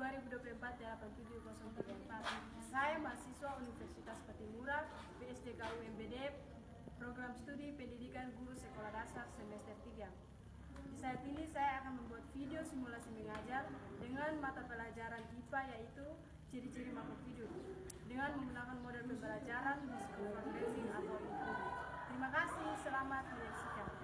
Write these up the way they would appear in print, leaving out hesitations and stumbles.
2024-8704. Saya mahasiswa Universitas Patimura, PSDK UMBD, Program Studi Pendidikan Guru Sekolah Dasar semester 3. Di saat ini saya akan membuat video simulasi mengajar dengan mata pelajaran IPA, yaitu ciri-ciri makhluk hidup, dengan menggunakan model pembelajaran discover learning atau include. Terima kasih, selamat menyaksikan.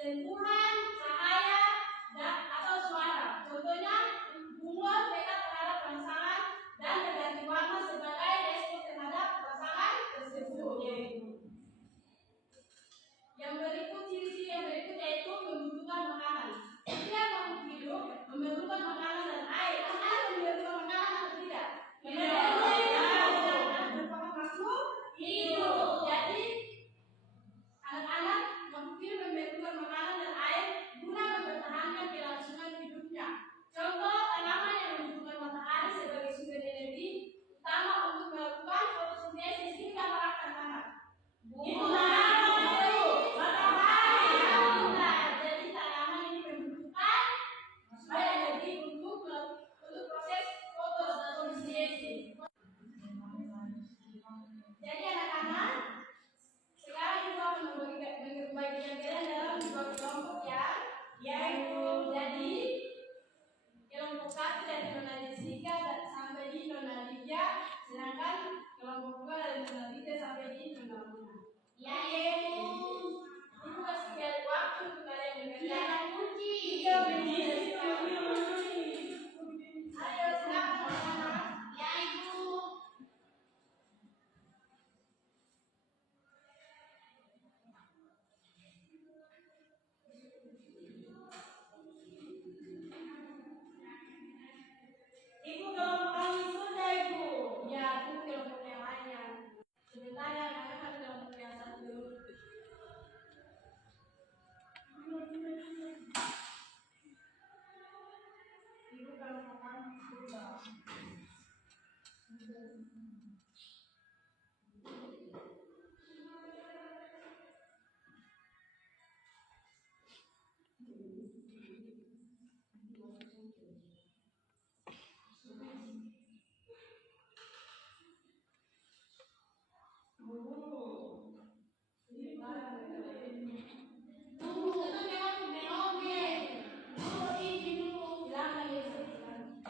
sentuhan, cahaya, atau suara. Contohnya, bunglon dekat terhadap rangsangan dan berganti warna sebagai respon terhadap rangsangan tersebut. Yang berikut, ciri-ciri yang berikut yaitu membutuhkan makanan. Setiap makhluk hidup memerlukan makanan dan air. Anak memerlukan makanan atau tidak? Merupakan makhluk hidup. Jadi anak-anak makhluk hidup memerlukan makanan dan air guna mempertahankan kelangsungan hidupnya. Contoh tanaman yang membutuhkan matahari sebagai sumber energi utama untuk melakukan fotosintesis. Ini gambar anak-anak. Jadi tanaman ini membutuhkan energi untuk proses fotosintesis. Jadi anak-anak, sekarang kita akan membagikan kalian dalam dua kelompok ya, yaitu jadi kelompok 1 dari Nona Jessica sampai di Nona Lydia, sedangkan kelompok 2 dari Nona Lydia sampai di Nona Luna. Ya, Ibu kasih kalian waktu untuk kalian mengerjakan kunci. Ayo silakan anak-anak. Ya, Ibu. Ibu kelompok kami sudah, Ibu. Ya, aku kelompok yang lainnya. Sebentar ya, anak-anak kelompok yang satu dulu. Ibu kelompok kami sudah. Tunggu, kita memang menome. Dulu ini dulu, bilang lagi sekarang.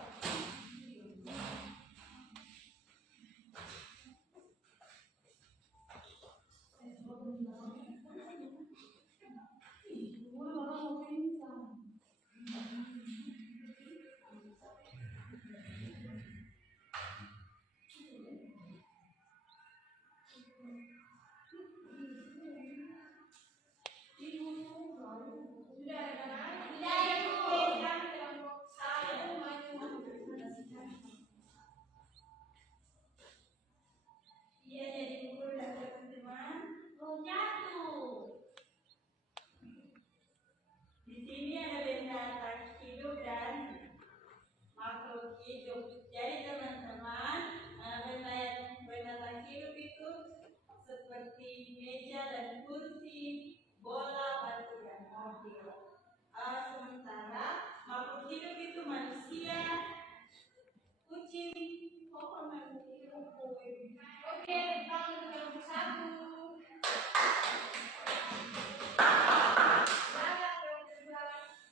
Sudah kan? Sudah, Ibu. Sekarang kelompok saya maju. Iya, jadi guru dan teman-teman. Jatuh. Di sini ada benda tak hidup dan makhluk hidup. Jadi teman-teman, benda tak hidup itu seperti meja dan kursi, bola, batu dan mobil. Sementara makhluk hidup itu manusia, kucing, makhluk hidup. Oke, tangan ke kelompok 1.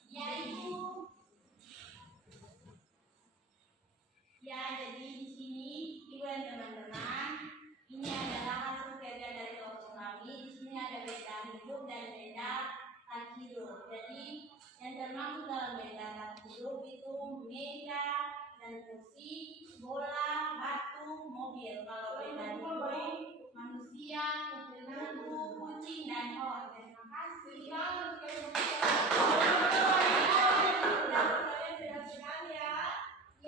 Ya, Ibu. Ya, jadi di sini Ibu dan teman-teman, ini adalah hasil kerja dari kelompok kami. Di sini ada benda hidup dan benda tak hidup. Jadi yang termasuk dalam benda tak hidup itu meja dan kursi, bola, batu, mobil. Kalau benda hidup manusia, kupu, kucing dan hewan. Terima kasih.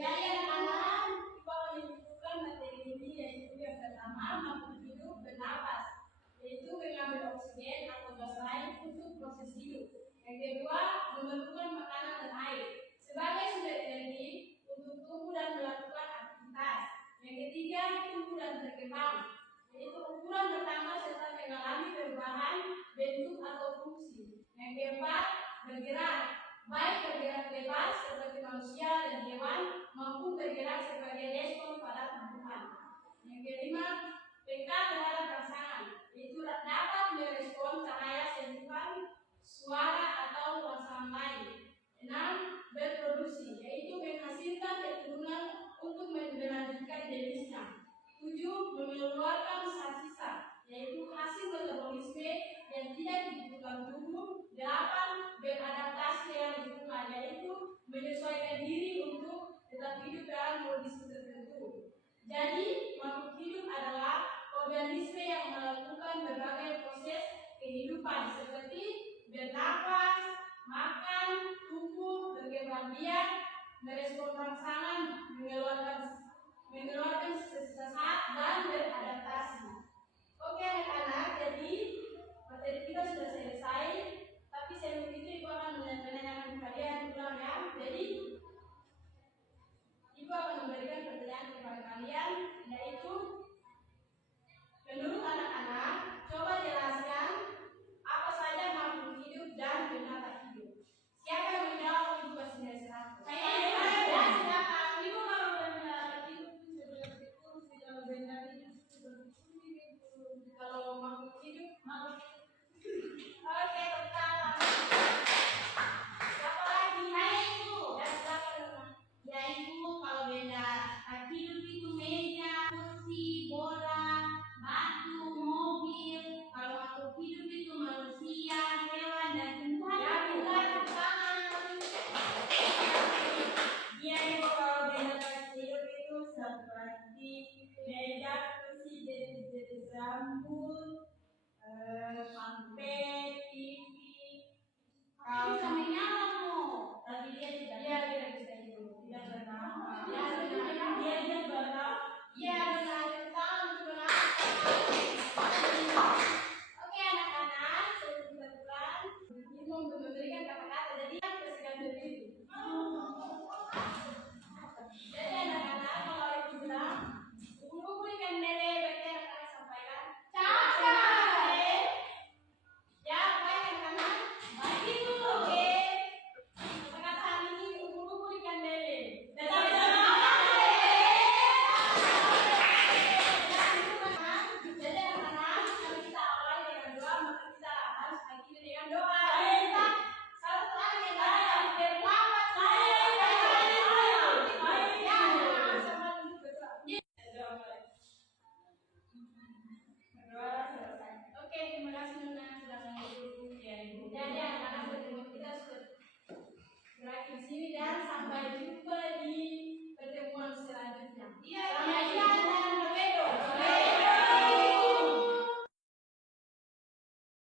Ya, anak-anak, kita menyebutkan materi ini yaitu yang pertama makhluk hidup bernapas, yaitu mengambil oksigen atau gas lain untuk proses hidup. Yang kedua, memerlukan makanan dan air sebagai sumber energi untuk tumbuh dan melakukan aktivitas. Yang ketiga, tumbuh dan berkembang, yaitu ukuran bertambah serta mengalami perubahan bentuk atau fungsi. Yang keempat, bergerak, baik bergerak bebas seperti manusia dan hewan maupun bergerak sebagai respon pada tumbuhan. Yang kelima, peka terhadap rangsangan, yaitu dapat merespon cahaya, sentuhan, suara atau rangsangan lain. 6. Berproduksi, yaitu menghasilkan keturunan untuk melanjutkan jenisnya. 7. Mengeluarkan sisa-sisa, yaitu hasil metabolisme yang tidak dibutuhkan tubuh. 8. Jadi, makhluk hidup adalah organisme yang melakukan berbagai proses kehidupan seperti bernapas, makan, tumbuh, berkembang biak, merespon rangsangan, mengeluarkan sesaat dan beradaptasi. Oke anak-anak, jadi materi kita sudah selesai. Tapi sebelum itu Ibu akan menanyakan kalian ulang ya. Jadi Ibu akan memberikan pertanyaan kepada kalian, yaitu menurut anak-anak, coba jelaskan apa saja makhluk hidup dan binatang hidup. Siapa yang menjawab? Ibu kasih nilai 100. Saya ya, silakan. Ibu kalau binatang hidup seperti kurus, kalau benda hidup seperti kalau makhluk hidup Oke, tepuk tangan. Siapa lagi? Hai Ibu. Ya, silakan. Ya Ibu, kalau benda hidup itu meja, kursi, bola, batu, mobil. Kalau makhluk hidup itu manusia, hewan, dan tumbuhan. Ya, tinggal tepuk tangan. Ya Ibu, kalau benda hidup itu seperti meja, kursi, jadi rambut, sampai TV. Kalau bisa menyala